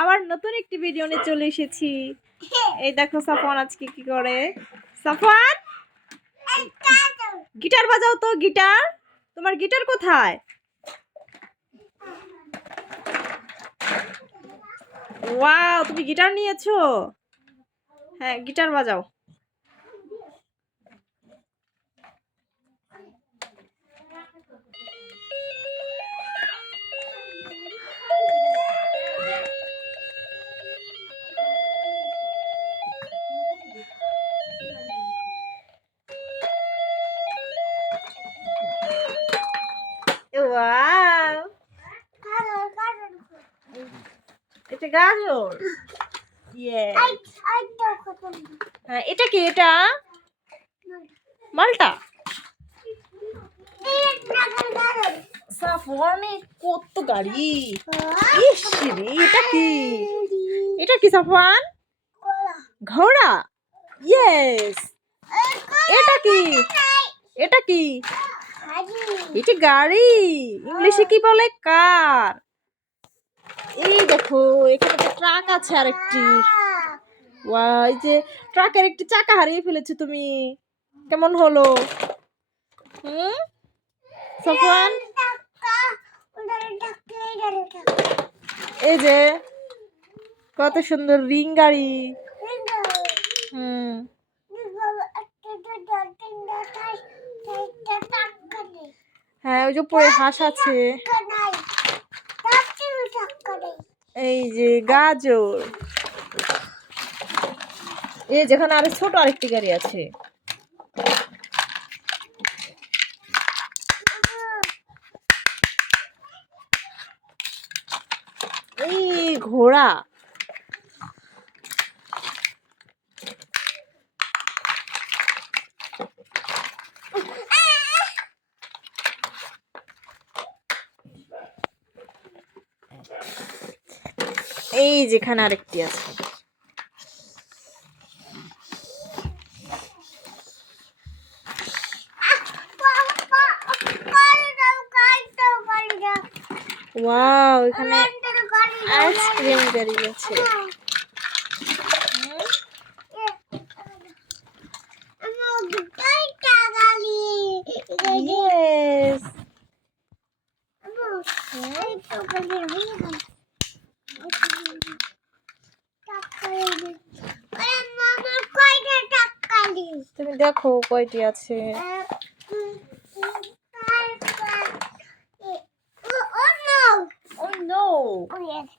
আবার নতুন একটি ভিডিও নিয়ে চলে এসেছি। এই দেখো সাফওয়ান আজকে কি করে? সাফওয়ান? গিটার বাজাও তো, গিটার। তোমার গিটার কোথায়? ওয়াও, তুমি গিটার নিয়েছো? হ্যাঁ গিটার বাজাও। ওয়াও এটা গাজর এটা কি এটা? মালটা? সাফওয়ানে কত গাড়ি? ইস রে, এটা কি? এটা কি সাফওয়ান ঘোড়া? ইয়েস এটা কি? এটা কি? এটি গাড়ি, ইংলিশে কি বলে? কার? এই দেখো, এখানে ট্রাক আছে আরেকটি। ওয়া এই যে ট্রাকের একটি চাকা হারিয়ে ফেলেছো তুমি। কেমন হলো? হুম? সফওয়ান? এই যে, কত সুন্দর রিং গাড়ি। হুম। হ্যাঁ ওই যে পরে হাঁস আছে। এই যে গাজর। এই যেখানে আরও ছোট আরেকটি গাড়ি আছে। এই ঘোড়া। এই যেখানে আরেকটি আছে। ওয়াও এখানে আইসক্রিম গাড়ি আছে হুম, yes তুমি দেখো কয়টি আছে ও নো Oh, yes.